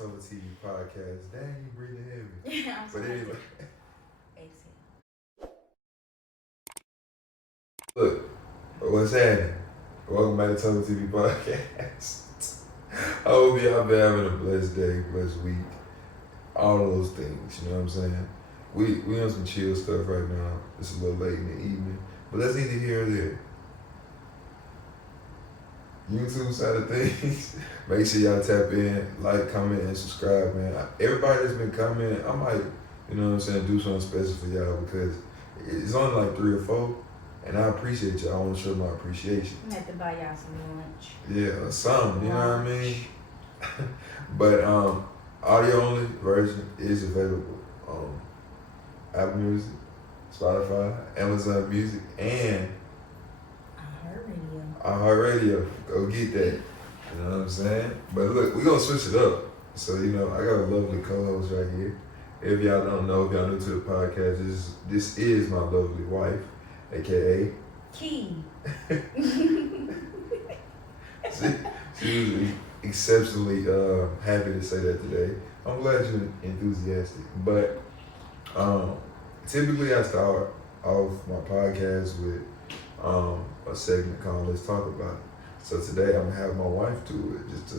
TopherTvPodcast. Dang, you breathing heavy. Yeah, I'm But sorry. anyway, Exhale. look, what's happening? Welcome back to Tover TV Podcast. I hope y'all been having a blessed day, blessed week, all of those things. You know what I'm saying? We on some chill stuff right now. It's a little late in the evening, but that's neither here or there. YouTube side of things, make sure y'all tap in, like, comment, and subscribe, man. Everybody that's been commenting, I might, you know what I'm saying, do something special for y'all because it's only like 3 or 4, and I appreciate y'all. I want to show my appreciation. I'm gonna have to buy y'all some lunch. Yeah, or something, you know what I mean? But audio only version is available on Apple Music, Spotify, Amazon Music, and iHeartRadio. Go get that. You know what I'm saying? But look, we're gonna switch it up. So, I got a lovely co-host right here. If y'all don't know, if y'all new to the podcast, this is my lovely wife, aka Key. she was exceptionally happy to say that today. I'm glad you're enthusiastic. But typically I start off my podcast with a segment called Let's Talk About It. So today I'm gonna have my wife do it just to,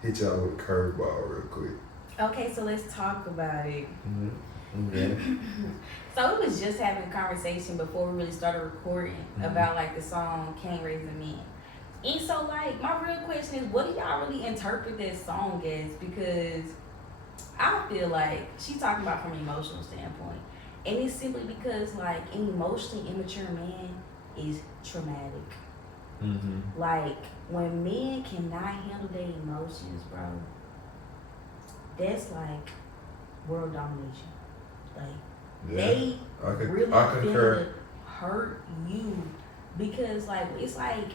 hit y'all with a curveball real quick. Okay, so let's talk about it. Mm-hmm. Okay. So we was just having a conversation before we really started recording about like the song Can't Raise a Man. And so like my real question is, what do y'all really interpret that song as? Because I feel like she's talking about from an emotional standpoint. And it's simply because like an emotionally immature man is traumatic. Mm-hmm. Like when men cannot handle their emotions, bro, that's like world domination. Like they really finna hurt you because like it's like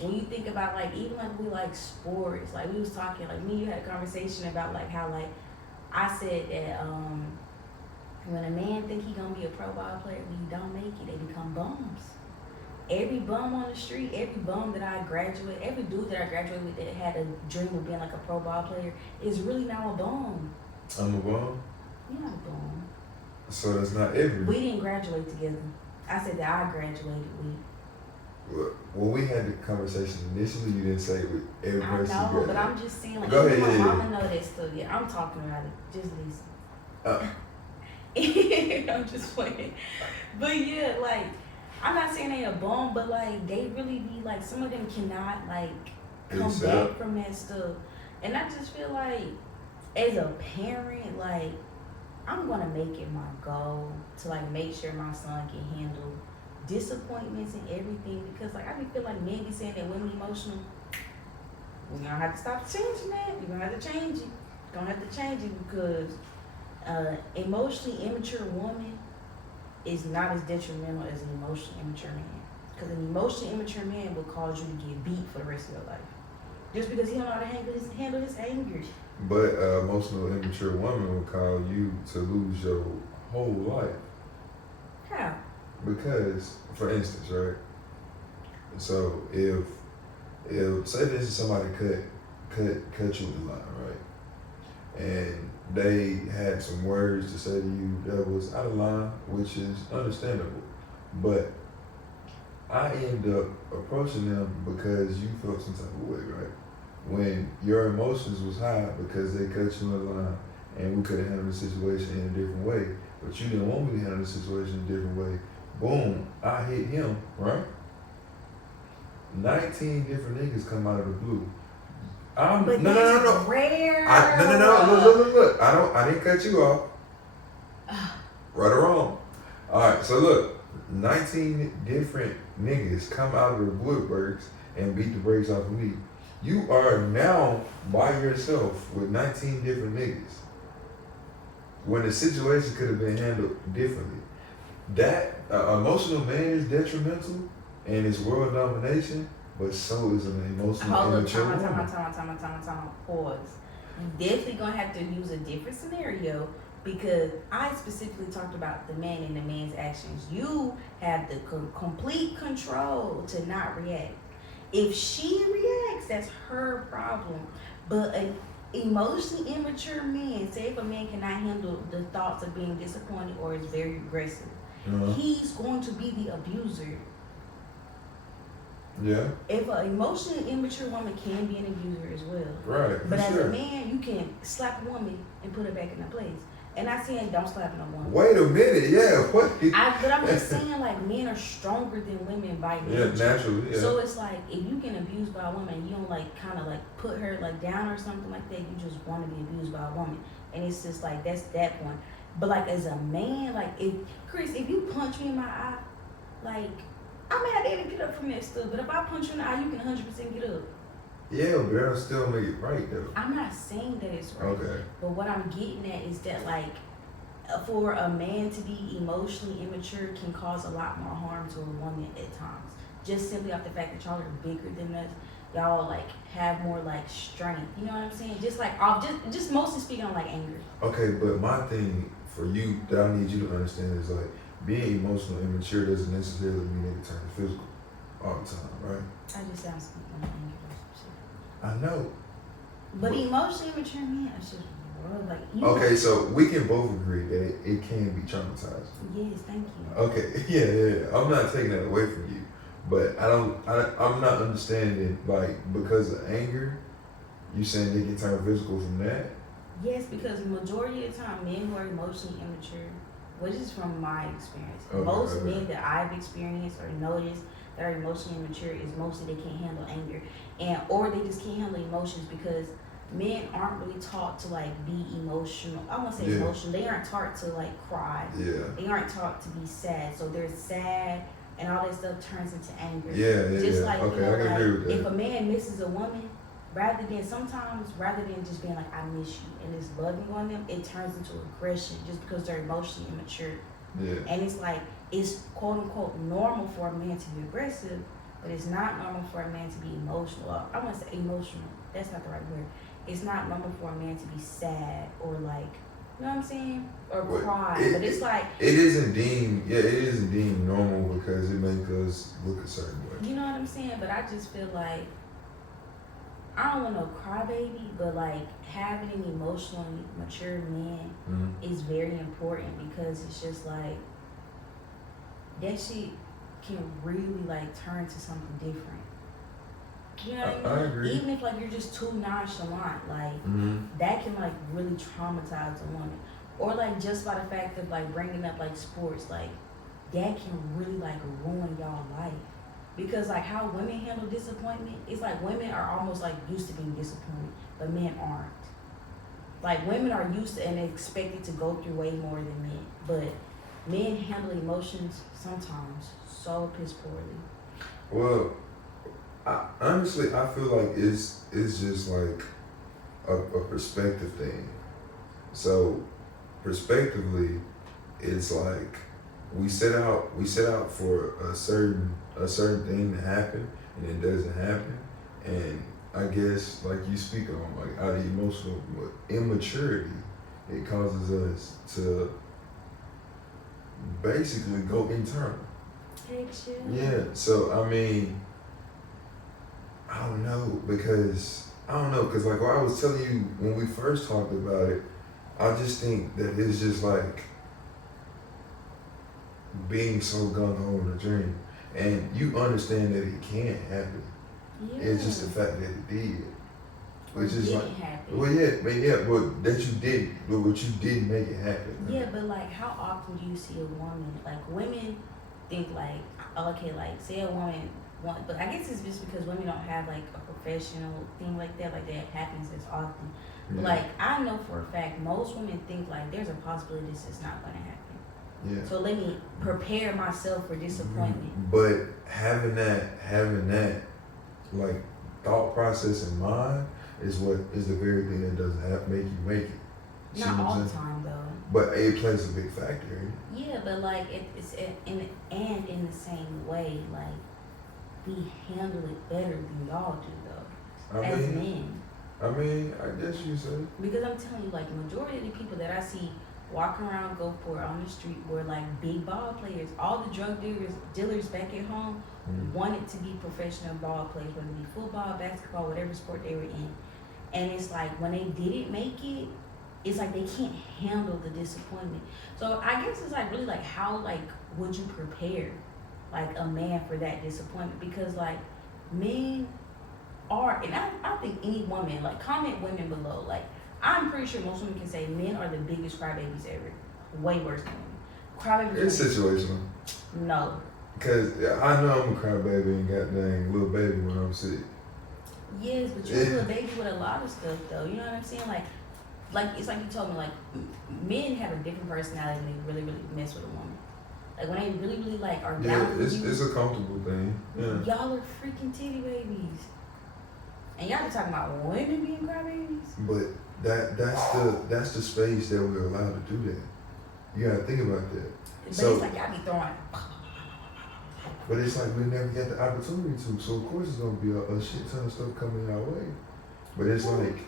when you think about like even like we like sports, like we was talking like me and you had a conversation about like how like I said that when a man think he gonna be a pro ball player, when he don't make it, they become bums. Every bum on the street, every bum that I graduate, every dude that I graduated with that had a dream of being like a pro ball player is really now a bum. I'm a bum? You're not a bum. So that's not every. We didn't graduate together. I said that I graduated with. When we had the conversation initially, you didn't say with every person. I know, but I'm just saying, like, go ahead, my mama know that stuff. Yeah, I'm talking about it. Just listen. I'm just playing. But yeah, like, I'm not saying they a bum, but like, they really be like, some of them cannot like come back from that stuff. And I just feel like, as a parent, like, I'm gonna make it my goal to like make sure my son can handle disappointments and everything, because like I be feel like men be saying that women emotional. We're gonna have to stop changing that. We're gonna have to change it. Gonna have to change it because emotionally immature woman is not as detrimental as an emotionally immature man. Because an emotionally immature man will cause you to get beat for the rest of your life. Just because he don't know how to handle his anger. But emotional immature woman will cause you to lose your whole life. How? Because, for instance, right? So if say this is somebody cut you in line, right? And they had some words to say to you that was out of line, which is understandable. But I end up approaching them because you felt some type of way, right? When your emotions was high because they cut you in line and we could have handled the situation in a different way, but you didn't want me to handle the situation in a different way. Boom, I hit him, right? 19 different niggas come out of the blue. But no. Rare. Look. I didn't cut you off. Right or wrong. Alright, so look, 19 different niggas come out of the woodworks and beat the brakes off of me. You are now by yourself with 19 different niggas. When the situation could have been handled differently. That emotional man is detrimental and it's world domination, but so is an emotional immature woman. Time. Pause. You definitely gonna have to use a different scenario because I specifically talked about the man and the man's actions. You have the complete control to not react. If she reacts, that's her problem. But emotionally immature men, say if a man cannot handle the thoughts of being disappointed or is very aggressive, he's going to be the abuser. Yeah. If an emotionally immature woman can be an abuser as well. Right. But as a man, you can slap a woman and put her back in her place. And I'm saying don't slap no woman. Wait a minute, yeah. What? But I'm just saying, like, men are stronger than women by nature. Yeah, naturally. Yeah. So it's like if you get abused by a woman, you don't like kind of like put her like down or something like that. You just want to be abused by a woman, and it's just like that's that point. But like as a man, like if Chris, if you punch me in my eye, like I may not be able to get up from that stuff. But if I punch you in the eye, you can 100% get up. Yeah, but that'll still make it right though. I'm not saying that it's right. Okay. But what I'm getting at is that like for a man to be emotionally immature can cause a lot more harm to a woman at times. Just simply off the fact that y'all are bigger than us. Y'all like have more like strength. You know what I'm saying? Just like just mostly speaking on like anger. Okay, but my thing for you that I need you to understand is like being emotional immature doesn't necessarily mean it turns physical all the time, right? I just sound speaking on anger. I know. But emotionally immature men are just like you. Okay, so we can both agree that it can be traumatizing. Yes, thank you. Okay, yeah. I'm not taking that away from you, but I'm not understanding like because of anger, you saying they can turn physical from that? Yes, because majority of the time, men who are emotionally immature, which is from my experience, most men that I've experienced or noticed that are emotionally immature is mostly they can't handle anger, or they just can't handle emotions because men aren't really taught to like be emotional. I won't say emotional. They aren't taught to like cry. Yeah. They aren't taught to be sad. So they're sad, and all that stuff turns into anger. Yeah. Just like okay, you know, I can agree with like that. if a man misses a woman, rather than just being like I miss you and it's loving on them, it turns into aggression just because they're emotionally immature. Yeah. And it's like it's quote unquote normal for a man to be aggressive, but it's not normal for a man to be emotional. I want to say emotional. That's not the right word. It's not normal for a man to be sad or like, you know what I'm saying, or cry. But it's like it isn't deemed normal because it makes us look a certain way. You know what I'm saying? But I just feel like I don't want no crybaby, but like having an emotionally mature man is very important because it's just like that shit can really like turn to something different. You know what I mean? I agree. Even if like you're just too nonchalant, like that can like really traumatize a woman. Or like just by the fact of like bringing up like sports, like that can really like ruin y'all life. Because like how women handle disappointment, it's like women are almost like used to being disappointed, but men aren't. Like women are used to and expected to go through way more than men, but men handle emotions sometimes so piss poorly. Well, honestly, I feel like it's just like a perspective thing. So, prospectively, it's like we set out for a certain thing to happen, and it doesn't happen. And I guess, like you speak on, like out of emotional immaturity, it causes us to basically go internal. Yeah. So I mean, I don't know because like what I was telling you when we first talked about it, I just think that it's just like being so gung-ho in a dream, and you understand that it can't happen. Yeah. It's just the fact that it did, which is like, happen. Well, but that you did, but what you did make it happen. Yeah, but like, how often do you see a woman like women think like, okay, like say a woman want, but I guess it's just because women don't have like a professional thing like that happens as often. Yeah. Like I know for a fact most women think like there's a possibility this is not going to happen. Yeah. So let me prepare myself for disappointment. But having that like thought process in mind is the very thing that doesn't make you make it. Not all the time though. But it plays a big factor. Yeah, but like it's in the same way, like we handle it better than y'all do though. As men. I mean, I guess you say. Because I'm telling you, like majority of the people that I see walking around Gulfport on the street were like big ball players. All the drug dealers back at home wanted to be professional ball players, whether it be football, basketball, whatever sport they were in. And it's like when they didn't make it, it's like they can't handle the disappointment. So I guess it's like really like how like would you prepare like a man for that disappointment? Because like men are, and I think any woman, like comment women below, like I'm pretty sure most women can say men are the biggest crybabies ever. Way worse than women. Crybabies. It's situational. No. Cause I know I'm a crybaby and goddamn little baby when I'm sick. Yes, but you're a little baby with a lot of stuff though. You know what I'm saying? Like it's like you told me, like men have a different personality when they really, really mess with a woman. Like when they really, really like are down with you. It's a comfortable thing. Yeah. Y'all are freaking titty babies. And y'all be talking about women being crybabies. But that's the space that we're allowed to do that. You gotta think about that. But so, it's like y'all be throwing. But it's like we never get the opportunity to. So of course it's gonna be a shit ton of stuff coming our way. But it's like,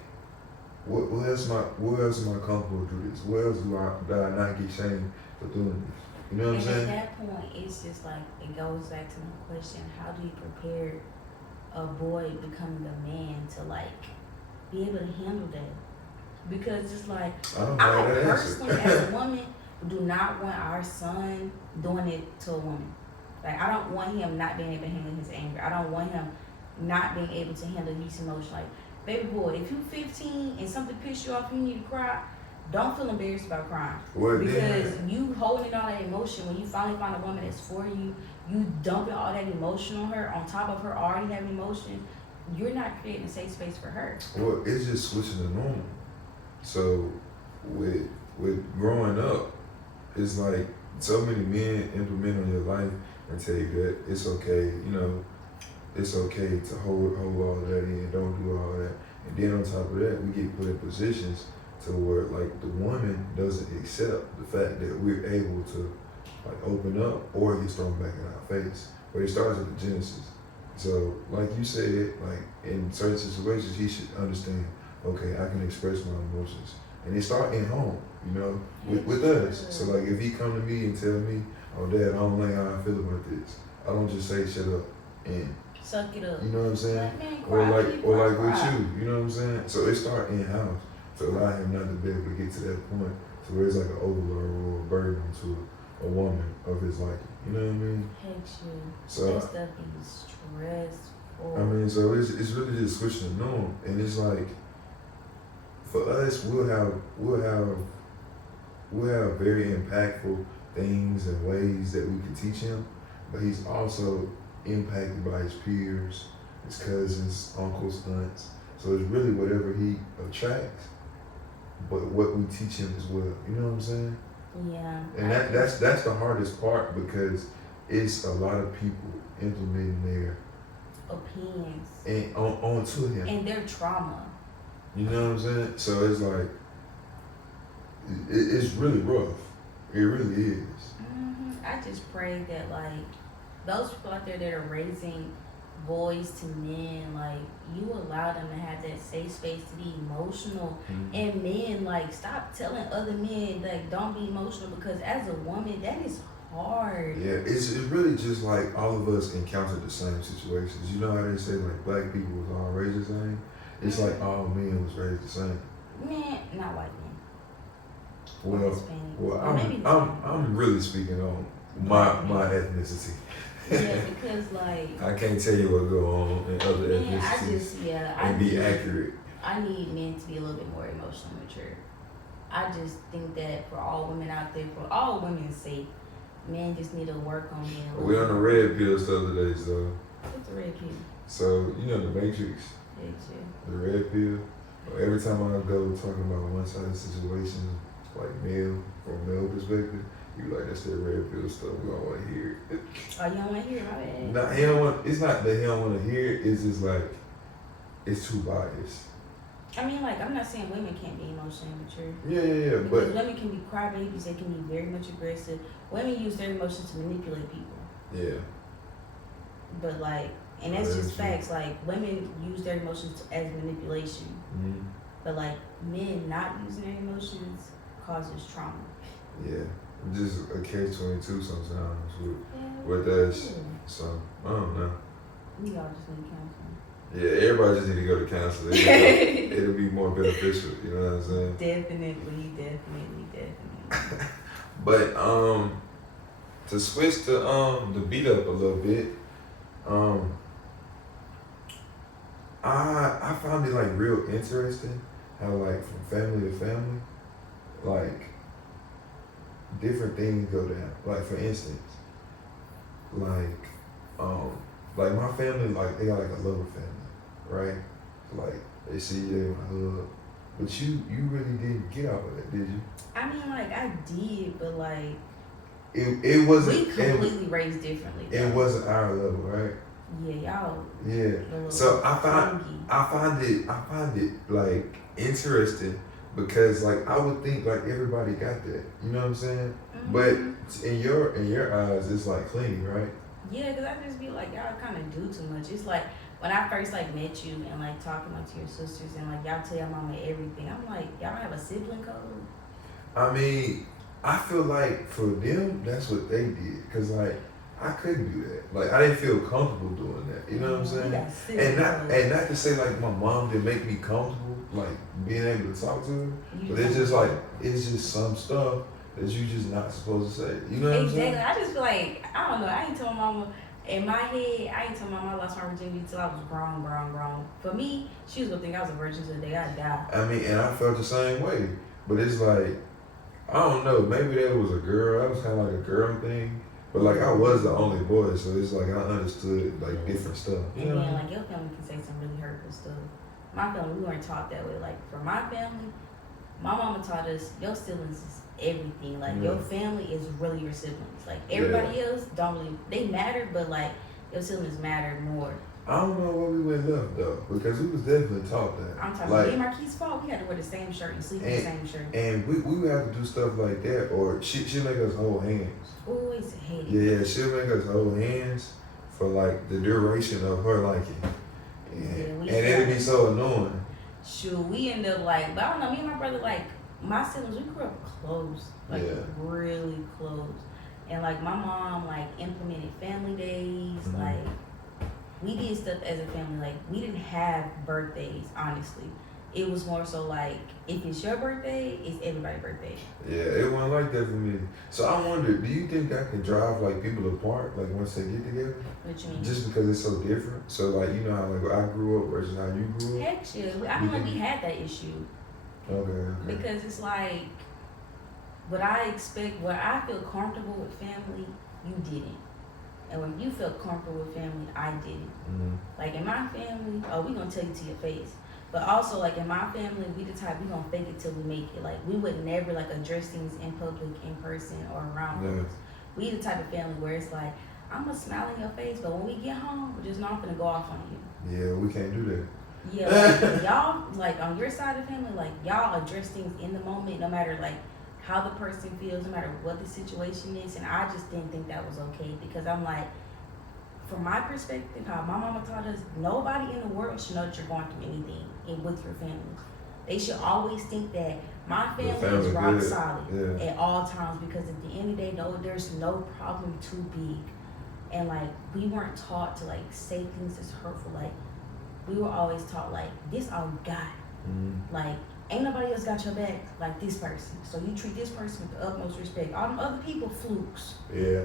what else am I comfortable to do this? What else do I not get shamed for doing this? You know what I'm saying? And at that point, it's just like it goes back to my question: how do you prepare a boy becoming a man to like be able to handle that? Because it's like I personally, as a woman, do not want our son doing it to a woman. Like I don't want him not being able to handle his anger. I don't want him not being able to handle his emotions. Like, baby boy, if you 15 and something pissed you off, you need to cry. Don't feel embarrassed about crying. Because you holding all that emotion, when you finally find a woman that's for you, you dumping all that emotion on her, on top of her already having emotion, you're not creating a safe space for her. Well, it's just switching to normal. So with growing up, it's like so many men implement on your life and tell you that it's okay, it's okay to hold all of that in, don't do all that. And then on top of that, we get put in positions to where like the woman doesn't accept the fact that we're able to like open up or it gets thrown back in our face. But it starts at the genesis. So like you said, like in certain situations, he should understand, okay, I can express my emotions. And it start in home, with us. So like if he come to me and tell me, oh dad, I don't like how I feel about this, I don't just say shut up and suck it up. You know what I'm saying? Like, man, or like with cry. you know what I'm saying? So it start in house to allow him not to be able to get to that point to where it's like an overload or a burden to a woman of his liking. You know what I mean? Heck you. So that stuff is stressful. I mean, so it's really just switching the norm, and it's like for us, we'll have very impactful things and ways that we can teach him, but he's also impacted by his peers, his cousins, uncles, aunts. So it's really whatever he attracts, but what we teach him as well. You know what I'm saying? Yeah. And that's the hardest part because it's a lot of people implementing their opinions and onto him and their trauma. You know what I'm saying? So it's like it's really rough. It really is. I just pray that like those people out there that are raising boys to men, like you allow them to have that safe space to be emotional, and men like stop telling other men like don't be emotional, because as a woman that is hard. Yeah, it's really just like all of us encountered the same situations. You know how they say like black people was all raised the same? It's like all men was raised the same. Man, not white men. Well, I'm really speaking on my ethnicity. Yeah, because like I can't tell you what go on in other ethnicities. And be accurate. I need men to be a little bit more emotionally mature. I just think that for all women out there, for all women's sake, men just need to work on being. We on the red pill the other day, so. What's the red pill? So you know the Matrix. The red pill. Every time I go talking about one-sided situations, like from a male perspective, you like that's that red pill stuff. We don't want to hear it. Oh, you don't want to hear it? My bad. Nah, he don't want. It's not that he don't want to hear it. It's just like it's too biased. I mean, like I'm not saying women can't be emotionally mature. Yeah. Because women can be crybabies. They can be very much aggressive. Women use their emotions to manipulate people. Yeah. But like. And that's just facts. Like women use their emotions as manipulation, but like men not using their emotions causes trauma. Yeah, just a catch-22 sometimes with us. So I don't know. We all just need counseling. Yeah, everybody just need to go to counseling. It'll be more beneficial. You know what I'm saying? Definitely. But to switch the beat up a little bit, I found it like real interesting how like from family to family, like different things go down. Like for instance, like my family, like they got like a lover family, right? Like they see you, they want to hug, but you really didn't get out of that, did you? I mean, like I did, but like it wasn't. We completely raised differently. It wasn't our level, right? Yeah, y'all. Yeah. So I find it like interesting because like I would think like everybody got that. You know what I'm saying? Mm-hmm. But in your eyes, it's like clean, right? Yeah, because I just be like, y'all kind of do too much. It's like when I first like met you and like talking like to your sisters and like y'all tell your mama everything. I'm like, y'all don't have a sibling code? I mean, I feel like for them, that's what they did. Cause like I couldn't do that. Like I didn't feel comfortable doing that. You know what I'm saying? And not to say like my mom didn't make me comfortable, like being able to talk to her. But it's just like it's just some stuff that you just not supposed to say. You know what I'm saying? Exactly. I just feel like I don't know. I ain't told mama in my head. I ain't told mama I lost my virginity till I was grown. For me, she was gonna think I was a virgin till the day I died. I mean, and I felt the same way. But it's like I don't know. Maybe that was a girl. That was kind of like a girl thing. But like I was the only boy, so it's like I understood like different stuff. And then like your family can say some really hurtful stuff. My family, we weren't taught that way. Like for my family, my mama taught us your siblings is everything. Like your family is really your siblings. Like everybody else don't really they matter, but like your siblings matter more. I don't know where we went left though, because we was definitely taught that. I'm talking me and Marquise fault. We had to wear the same shirt and sleep in the same shirt. And we would have to do stuff like that, or she'll make us hold hands. Always hate it. Yeah, she'll make us hold hands for like the duration of her liking. And it'd be so annoying. Shoot, we end up like, but I don't know, me and my brother, like, my siblings, we grew up close. Like, really close. And like, my mom, like, implemented family days, like, we did stuff as a family. Like, we didn't have birthdays, honestly. It was more so like, if it's your birthday, it's everybody's birthday. Yeah, it wasn't like that for me. So I wonder, do you think that can drive like people apart, like once they get together? What you mean? Just because it's so different. So like, you know how like I grew up versus how you grew up? Heck yeah. I feel like we had that issue. Okay. Because it's like, what I feel comfortable with family, you didn't. And when you felt comfortable with family, I didn't. Mm-hmm. Like in my family, we gonna tell you to your face. But also, like, in my family, we the type, we gonna fake it till we make it. Like, we would never, like, address things in public, in person, or around us. We the type of family where it's like, I'm gonna smile in your face, but when we get home, we're just not gonna go off on you. Yeah, we can't do that. Yeah, like, y'all, like, on your side of the family, like, y'all address things in the moment, no matter, like, how the person feels, no matter what the situation is. And I just didn't think that was okay because I'm like, from my perspective, how my mama taught us, nobody in the world should know that you're going through anything with your family. They should always think that my family is rock solid at all times because at the end of the day, there's no problem too big. And like, we weren't taught to like say things that's hurtful. Like, we were always taught like, this all you got. Mm-hmm. Like, ain't nobody else got your back like this person. So you treat this person with the utmost respect. All them other people flukes. Yeah.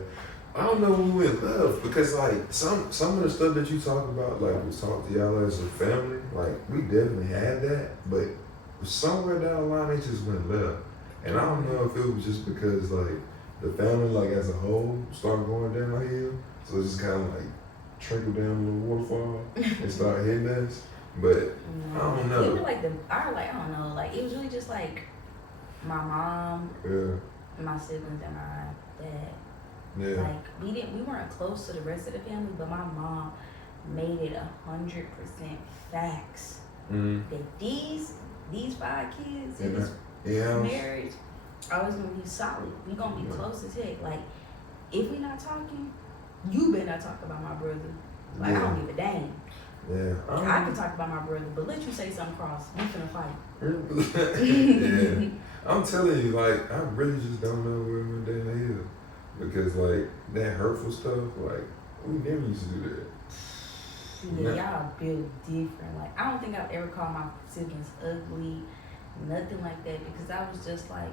I don't know when we went left because like some of the stuff that you talk about, like we talk to y'all as a family, like we definitely had that, but somewhere down the line it just went left. And I don't know if it was just because like the family like as a whole started going downhill, so it just kind of like trickled down a little waterfall and started hitting us. But I don't know. It was like I don't know, like it was really just like my mom, my siblings, and my dad. Yeah. Like we weren't close to the rest of the family, but my mom made it 100% facts that these 5 kids in this marriage are always gonna be solid. We gonna be close as heck. Like if we not talking, you better not talk about my brother. Like I don't give a damn. Yeah, I can talk about my brother, but let you say something cross, we finna fight. Yeah, I'm telling you, like I really just don't know where we went down because like that hurtful stuff, like we never used to do that. Yeah, y'all built different. Like, I don't think I've ever called my siblings ugly, nothing like that, because I was just like,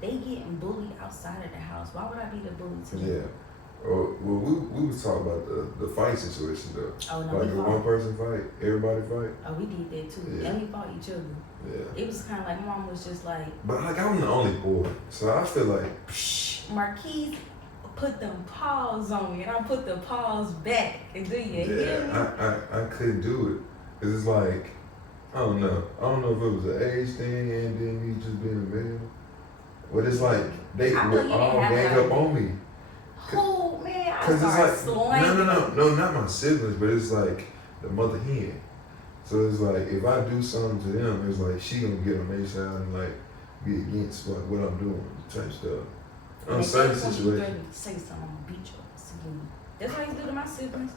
they getting bullied outside of the house. Why would I be the bully to them? Yeah. Well, we was talking about the fight situation though. Oh no, like we a fought. one person fight, everybody fight. Oh, we did that too, Yeah. and we fought each other. Yeah. It was kind of like my mom was just like. But like I'm the only boy, so I feel like. Marquise put them paws on me, and I put the paws back. And do you hear me? I couldn't do it, cause it's like I don't know if it was an age thing and then me just being a male. But it's like they would all gang up on me. Oh man, I Cause started it's like slanging. no, not my siblings, but it's like the mother hen. So it's like if I do something to them, it's like she gonna get on their side and like be against like what I'm doing, type stuff. On certain situations. Say something, I'm gonna beat your ass again. That's what I used to do to my siblings.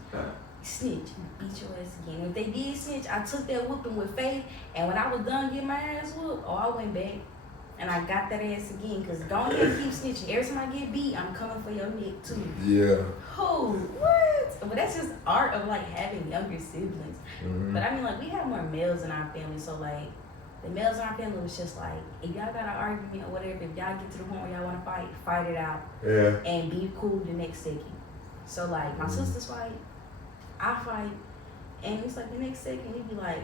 Snitch, beat your ass again. If they did snitch, I took that whooping with faith, and when I was done getting my ass whooped, I went back and I got that ass again. Cause go ahead and keep snitching. Every time I get beat, I'm coming for your neck too. Yeah. Oh, what? But that's just art of like having younger siblings. Mm-hmm. But I mean, like we have more males in our family, so like the males in our family was just like, if y'all got an argument or whatever, if y'all get to the point where y'all want to fight it out. Yeah. And be cool the next second. So like my sisters fight, I fight, and it's like the next second he'd be like,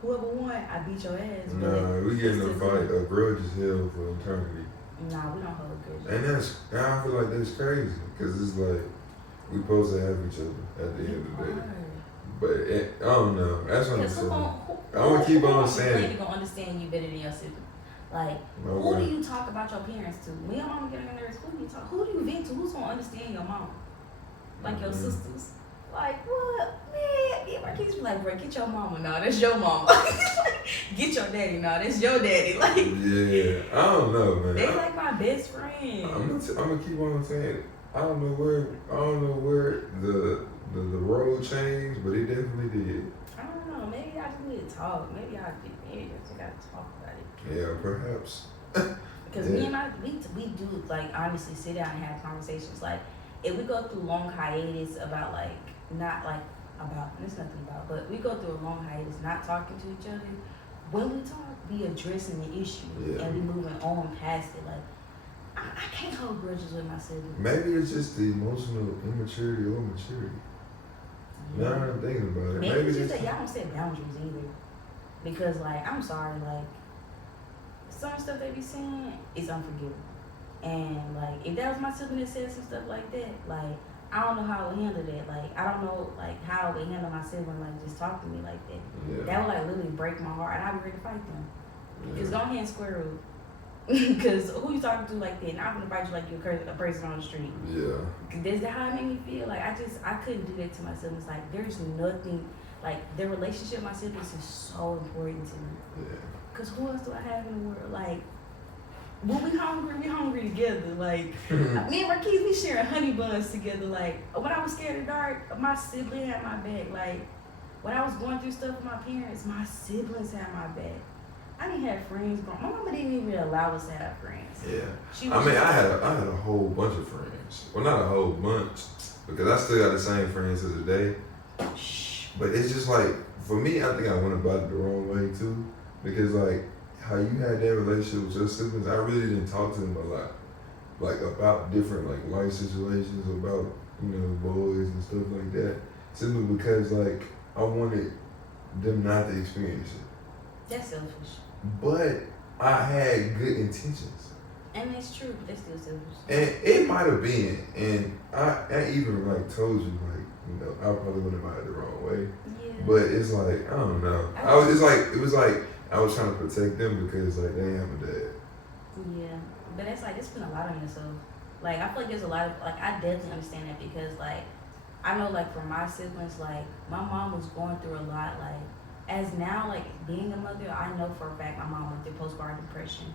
whoever won, I beat your ass. Nah, we get in a fight, a grudge is held for eternity. Nah, we don't hold grudges. And I feel like that's crazy, cause it's like we supposed to have each other at the end of the day. But I don't know. That's what I'm saying. I'm gonna keep on saying. Who's gonna understand you better than your sibling? Like, No who way. do you talk about your parents to? When your mama get on your nerves, who do you vent to? Who's gonna understand your mom? Like your sisters? Like, what? Man, yeah, my kids be like, bro, get your mama. No, that's your mama. Get your daddy. No, that's your daddy. Like, yeah, I don't know, man. They like my best friend. I'm gonna keep on saying it. I don't know where the road changed, but it definitely did. I don't know. Maybe I just need to talk. Maybe I just gotta talk about it. Yeah, perhaps. Because me and we do like honestly sit down and have conversations. Like if we go through long hiatus about like not like about there's nothing about, but we go through a long hiatus not talking to each other. When we talk, we addressing the issue and we moving on past it. Like I can't hold grudges with my siblings. Maybe it's just the emotional immaturity or maturity. Yeah. Now I'm thinking about it. Maybe it's just that y'all don't set boundaries either. Because like I'm sorry, like some stuff they be saying is unforgivable. And like if that was my sibling that said some stuff like that, like I don't know how I would handle that. Like I don't know like how I would handle my sibling like just talk to me like that. Yeah. That would like literally break my heart and I'd be ready to fight them. Because go ahead and square up. Because who you talking to like that? And I'm gonna fight you like you're a person on the street. Yeah. That's how it made me feel. Like I couldn't do that to my siblings. Like there's nothing like their relationship with my siblings is so important to me. Yeah. Cause who else do I have in the world? Like when we hungry together. Like me and Marquise, we sharing honey buns together. Like when I was scared of the dark, my sibling had my back. Like when I was going through stuff with my parents, my siblings had my back. I didn't have friends. My mama didn't even allow us to have friends. Yeah. I had a whole bunch of friends. Well, not a whole bunch, because I still got the same friends to this day. But it's just like, for me, I think I went about it the wrong way too. Because like, how you had that relationship with your siblings, I really didn't talk to them a lot. Like about different like life situations, about, boys and stuff like that. Simply because like, I wanted them not to experience it. That's selfish. But I had good intentions. And it's true, but that's still selfish. And it might have been, and I even like told you, like, I probably went about it the wrong way. Yeah. But it's like, I don't know. It was like I was trying to protect them because like they ain't have a dad. Yeah. But it's like, it's been a lot on yourself. Like I feel like there's a lot of like I definitely understand that because like I know like for my siblings, like my mom was going through a lot, like as now, like being a mother, I know for a fact my mom went through postpartum depression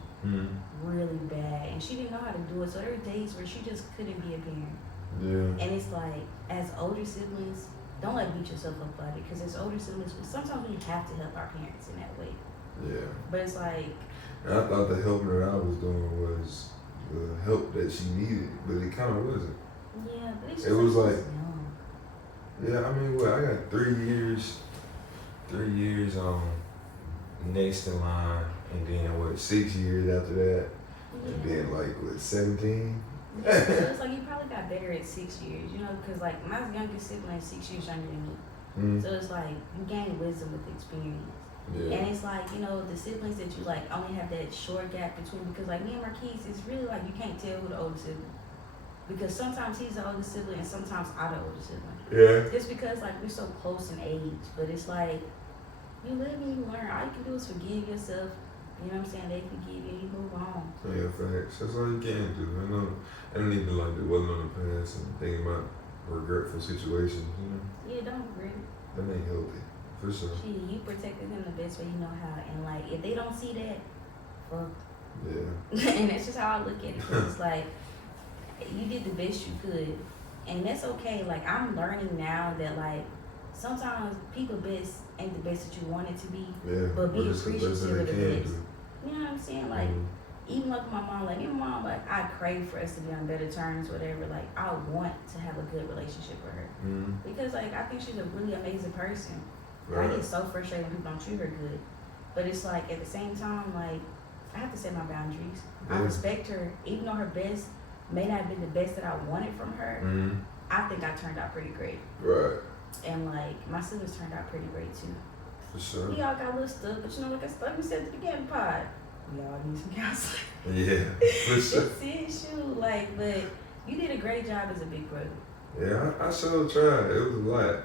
really bad, and she didn't know how to do it. So there were days where she just couldn't be a parent. Yeah. And it's like, as older siblings, don't like beat yourself up about it, because as older siblings, sometimes we have to help our parents in that way. Yeah. But it's like. And I thought the help that I was doing was the help that she needed, but it kind of wasn't. Yeah, but it's it was like. young. Yeah, I mean, what I got 3 years, next in line, and then what 6 years after that, and Yeah. then like what 17. So it's like you probably got better at 6 years, you know, because like my youngest sibling is 6 years younger than me. Mm. So it's like you gain wisdom with experience. Yeah. And it's like, you know, the siblings that you like only have that short gap between, because like me and Marquise, it's really like you can't tell who the older sibling. Because sometimes he's the older sibling and sometimes I'm the older sibling. Yeah. It's because like we're so close in age, but it's like you live and you learn. All you can do is forgive yourself. You know what I'm saying? They forgive you and you move on. Yeah, facts. That's all you can do. I don't need to like dwell on the past and think about regretful situations. You know, Yeah, don't regret it. that ain't healthy for sure. Shit, you protected them the best way you know how, and like if they don't see that, fuck. Yeah. And that's just how I look at it. 'Cause it's like you did the best you could, and that's okay. Like I'm learning now that like sometimes people best ain't the best that you want it to be, Yeah. but be it's the best appreciative that of they the can best. do. You know what I'm saying? Like even like my mom, like I crave for us to be on better terms, whatever. Like I want to have a good relationship with her because like I think she's a really amazing person. Right. I get so frustrated when people don't treat her good, but it's like at the same time, like I have to set my boundaries. I respect her, even though her best may not have been the best that I wanted from her. I think I turned out pretty great. Right. And like my siblings turned out pretty great too. For sure. We all got a little stuff, but you know, like I stuck, we said at the beginning of the pod, we all need some counseling. Yeah. For sure. That's it, shoot. Like, but you did a great job as a big brother. Yeah, I sure tried. It was a lot.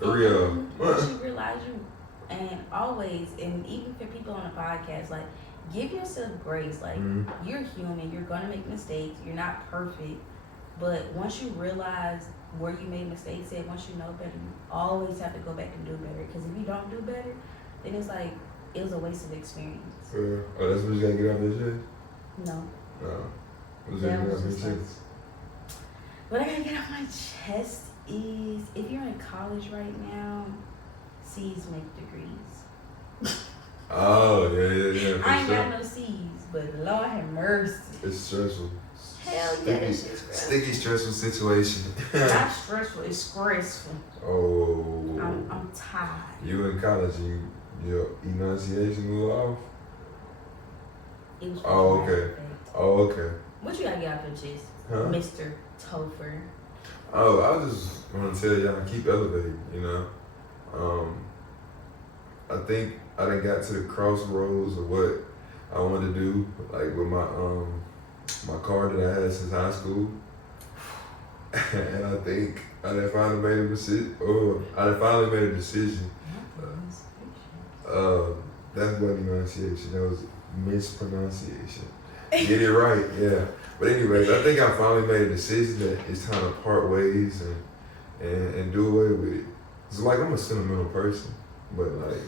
3 of them. Once you realize you, and always, and even for people on the podcast, like, give yourself grace. Like, you're human. You're gonna make mistakes. You're not perfect. But once you realize where you made mistakes at, once you know better, you always have to go back and do better. Because if you don't do better, then it's like it was a waste of experience. Oh, that's what you gotta get off your chest? No. No. What's That that was off your just like, chest? what I gotta get off my chest is if you're in college right now, C's make degrees. Oh, yeah. For I ain't sure. got no C's, but Lord have mercy. It's stressful. Hell yeah, that shit's stressful. Sticky, stressful situation. Not stressful, it's stressful. Oh. I'm tired. You in college, your enunciation a little off? It was Oh, okay. perfect. Oh, okay. What you gotta get off your chest, Huh? Mr. Topher? Oh, I just want to tell y'all, keep elevating, you know. I think I done got to the crossroads of what I want to do, like with my car that I had since high school. And I think I done finally made a decision. That wasn't enunciation, that was mispronunciation. Get it right, yeah. But anyways, I think I finally made a decision that it's time to part ways and do away with it. It's like I'm a sentimental person, but like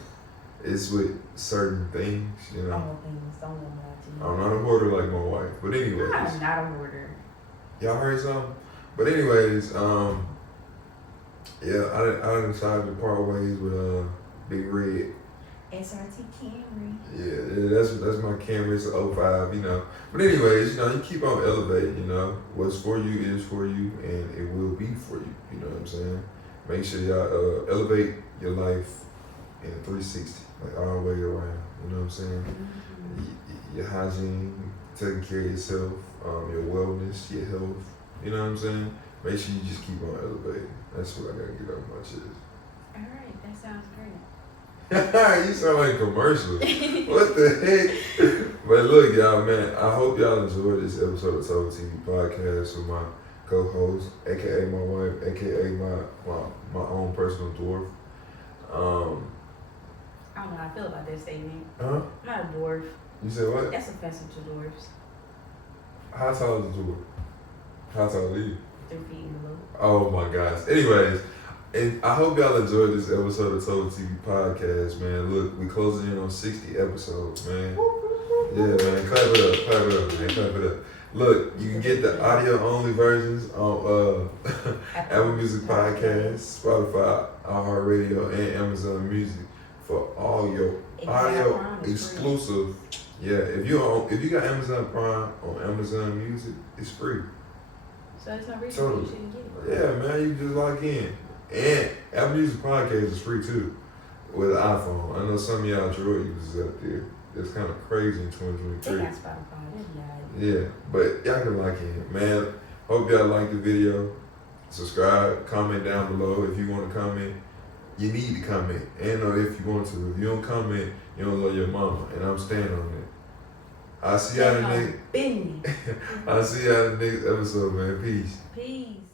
it's with certain things, you know. All things, don't lie to you. I'm not a hoarder like my wife, but anyways. I'm not a hoarder. Y'all heard something? But anyways, yeah, I decided to part ways with Big Red. SRT Camry. Yeah, that's my Camry. It's a 05, you know. But anyways, you know, you keep on elevating, you know. What's for you is for you, and it will be for you. You know what I'm saying? Make sure y'all elevate your life in a 360, like all the way around. You know what I'm saying? Your hygiene, taking care of yourself, your wellness, your health. You know what I'm saying? Make sure you just keep on elevating. That's what I gotta get off my chest. All right, that sounds great. You sound like a commercial. What the heck? But look, y'all, man, I hope y'all enjoyed this episode of TopherTvPodcast with my co-host, aka my wife, aka my own personal dwarf. I don't know how I feel about that statement. Huh? I'm not a dwarf. You said what? That's offensive to dwarfs. How tall is the dwarf? How tall are you? 3 feet in the low. Oh my gosh. Anyways, and I hope y'all enjoyed this episode of TopherTvPodcast, man. Look, we closing in on 60 episodes, man. Yeah, man. Clap it up, man. Clap it up. Look, you can get the audio-only versions on Apple Music Podcast, Spotify, iHeartRadio, and Amazon Music for all your audio exclusive. Yeah, if you got Amazon Prime on Amazon Music, it's free. So there's no reason Totally. you shouldn't get it. Yeah, man, you just log in And Apple Music Podcast is free too with an iPhone. I know some of y'all Android users out there. It's kind of crazy in 2023. They got Spotify. Yeah, but y'all can lock in. Man, hope y'all like the video. Subscribe, comment down below if you want to comment. You need to comment. And if you want to. If you don't comment, you don't love your mama. And I'm standing on that. I'll see y'all in the next. I'll see y'all in the next episode, man. Peace. Peace.